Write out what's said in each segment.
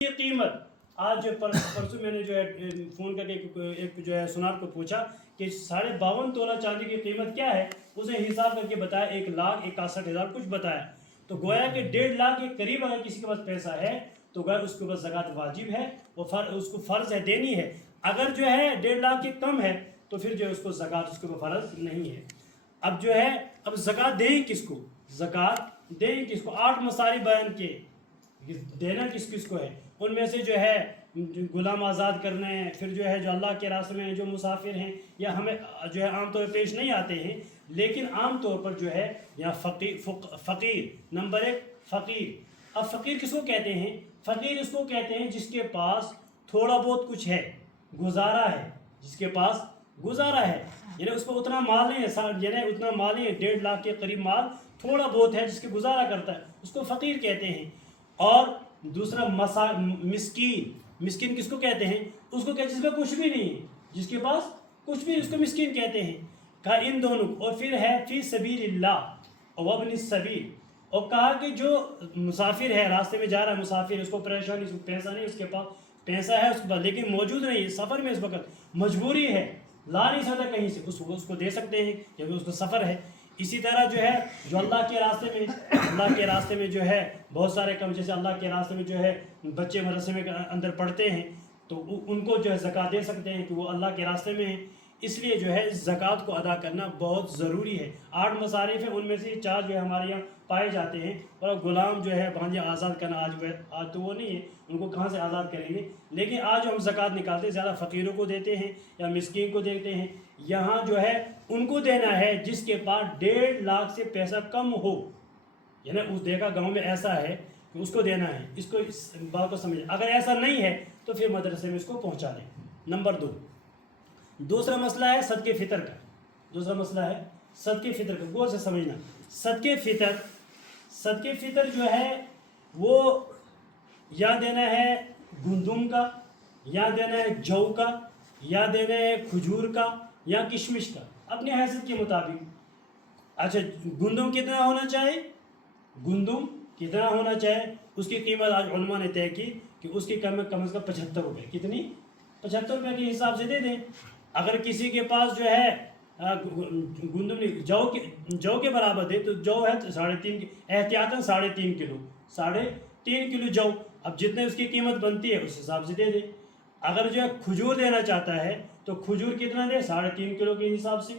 یہ قیمت آج پرسوں میں نے جو ہے فون کر کے ایک جو ہے سنار کو پوچھا کہ 52.5 تولہ چاندی کی قیمت کیا ہے. اس نے حساب کر کے بتایا 1,61,000 کچھ بتایا. تو گویا کہ 1.5 لاکھ کے قریب اگر کسی کے پاس پیسہ ہے تو گویا اس کے اوپر زکوٰۃ واجب ہے، وہ اس کو فرض ہے دینی ہے. اگر جو ہے 1.5 لاکھ کے کم ہے تو پھر جو ہے اس کو زکوٰۃ اس کے اوپر فرض نہیں ہے. اب جو ہے اب زکوٰۃ دیں کس کو، زکوٰۃ دیں کس کو؟ 8 مسائل بیان کیے. دینا کس کو ہے؟ ان میں سے جو ہے غلام آزاد کرنے ہیں، پھر جو ہے جو اللہ کے راستے میں جو مسافر ہیں یا ہمیں جو ہے عام طور پر پیش نہیں آتے ہیں، لیکن عام طور پر جو ہے یا فقیر نمبر 1 فقیر. اب فقیر کس کو کہتے ہیں؟ فقیر اس کو کہتے ہیں جس کے پاس تھوڑا بہت کچھ ہے، گزارا ہے، جس کے پاس گزارا ہے، یعنی اس کو اتنا مال نہیں ہے، یعنی اتنا مال نہیں ہے، 1.5 لاکھ کے قریب مال تھوڑا بہت ہے جس کے گزارا کرتا ہے، اس کو فقیر کہتے ہیں. اور دوسرا مسکین. مسکین کس کو کہتے ہیں؟ اس کو کہتے ہیں جس کا کچھ بھی نہیں ہے، جس کے پاس کچھ بھی، اس کو مسکین کہتے ہیں. کہا ان دونوں. اور پھر ہے فی سبیل اللہ وابن السبیل. اور کہا کہ جو مسافر ہے، راستے میں جا رہا ہے مسافر، اس کو پریشانی، اس کو پیسہ نہیں، اس کے پاس پیسہ ہے اس کے پاس لیکن موجود نہیں ہے، سفر میں اس وقت مجبوری ہے، لا نہیں سکتا کہیں سے، اس کو دے سکتے ہیں کیونکہ اس کو سفر ہے. اسی طرح جو ہے جو اللہ کے راستے میں جو ہے بہت سارے کام، جیسے اللہ کے راستے میں جو ہے بچے مدرسے میں اندر پڑھتے ہیں تو ان کو جو ہے زکوٰۃ دے سکتے ہیں کہ وہ اللہ کے راستے میں ہیں. اس لیے جو ہے زکوٰۃ کو ادا کرنا بہت ضروری ہے. 8 مصارف ہیں، ان میں سے 4 جو ہے ہمارے یہاں پائے جاتے ہیں. اور غلام جو ہے بھانجے آزاد کرنا آج تو وہ نہیں ہے، ان کو کہاں سے آزاد کریں گے. لیکن آج ہم زکوٰۃ نکالتے ہیں، زیادہ فقیروں کو دیتے ہیں یا مسکین کو دیتے ہیں. یہاں جو ہے ان کو دینا ہے جس کے پاس 1.5 لاکھ سے پیسہ کم ہو. یعنی اس دیکھا گاؤں میں ایسا ہے کہ اس کو دینا ہے. اس کو اس بات کو سمجھیں. اگر ایسا نہیں ہے تو پھر مدرسے میں اس کو پہنچا دیں. نمبر 2 دوسرا مسئلہ ہے صدقے فطر کا. دوسرا مسئلہ ہے صدقے فطر کا. غور سے سمجھنا. صدقے فطر جو ہے وہ یا دینا ہے گندم کا، یا دینا ہے جو کا، یا دینا ہے کھجور کا یا کشمش کا، اپنی حیثیت کے مطابق. اچھا گندم کتنا ہونا چاہیے؟ گندم کتنا ہونا چاہیے؟ اس کی قیمت آج علماء نے طے کی کہ اس کی قیمت کم از کم 75 روپے. کتنی؟ 75 روپے کے حساب سے دے دیں. اگر کسی کے پاس جو ہے گندم جو کے برابر دے تو جو ہے 3.5 احتیاطاً 3.5 کلو، 3.5 کلو جو. اب جتنے اس کی قیمت بنتی ہے اس حساب سے دے دیں. اگر جو ہے کھجور دینا چاہتا ہے تو کھجور کتنا دے؟ 3.5 کلو کے حساب سے.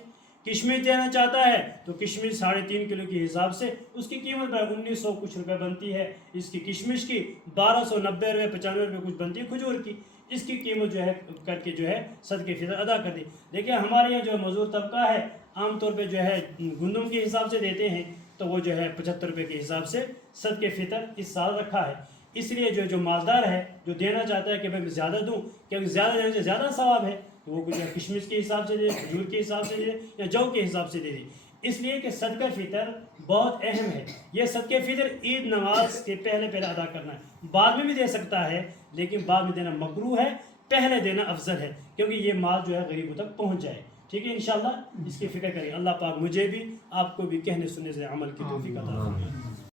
کشمش دینا چاہتا ہے تو کشمش 3.5 کلو کے حساب سے. اس کی قیمت 1900 کچھ روپے بنتی ہے اس کی کشمش کی، 1290 روپے 95 روپے کچھ بنتی ہے کھجور کی. اس کی قیمت جو ہے کر کے جو ہے صدقے فطر ادا کر دی. دیکھیں ہمارے یہاں جو مزدور طبقہ ہے عام طور پہ جو ہے گندم کے حساب سے دیتے ہیں تو وہ جو ہے 75 روپے کے حساب سے صدقے فطر اس سال رکھا ہے. اس لیے جو مالدار ہے جو دینا چاہتا ہے کہ میں زیادہ دوں کیونکہ زیادہ دینے سے زیادہ ثواب ہے تو وہ کچھ کشمش کے حساب سے دے، کھجور کے حساب سے دے یا جو کے حساب سے دے دے. اس لیے کہ صدقہ فطر بہت اہم ہے. یہ صدقہ فطر عید نماز کے پہلے ادا کرنا ہے. بعد میں بھی دے سکتا ہے لیکن بعد میں دینا مکروہ ہے، پہلے دینا افضل ہے کیونکہ یہ مال جو ہے غریبوں تک پہنچ جائے. ٹھیک ہے انشاءاللہ اس کی فکر کریں. اللہ پاک مجھے بھی آپ کو بھی کہنے سننے سے عمل کی توفیق عطا فرمائے.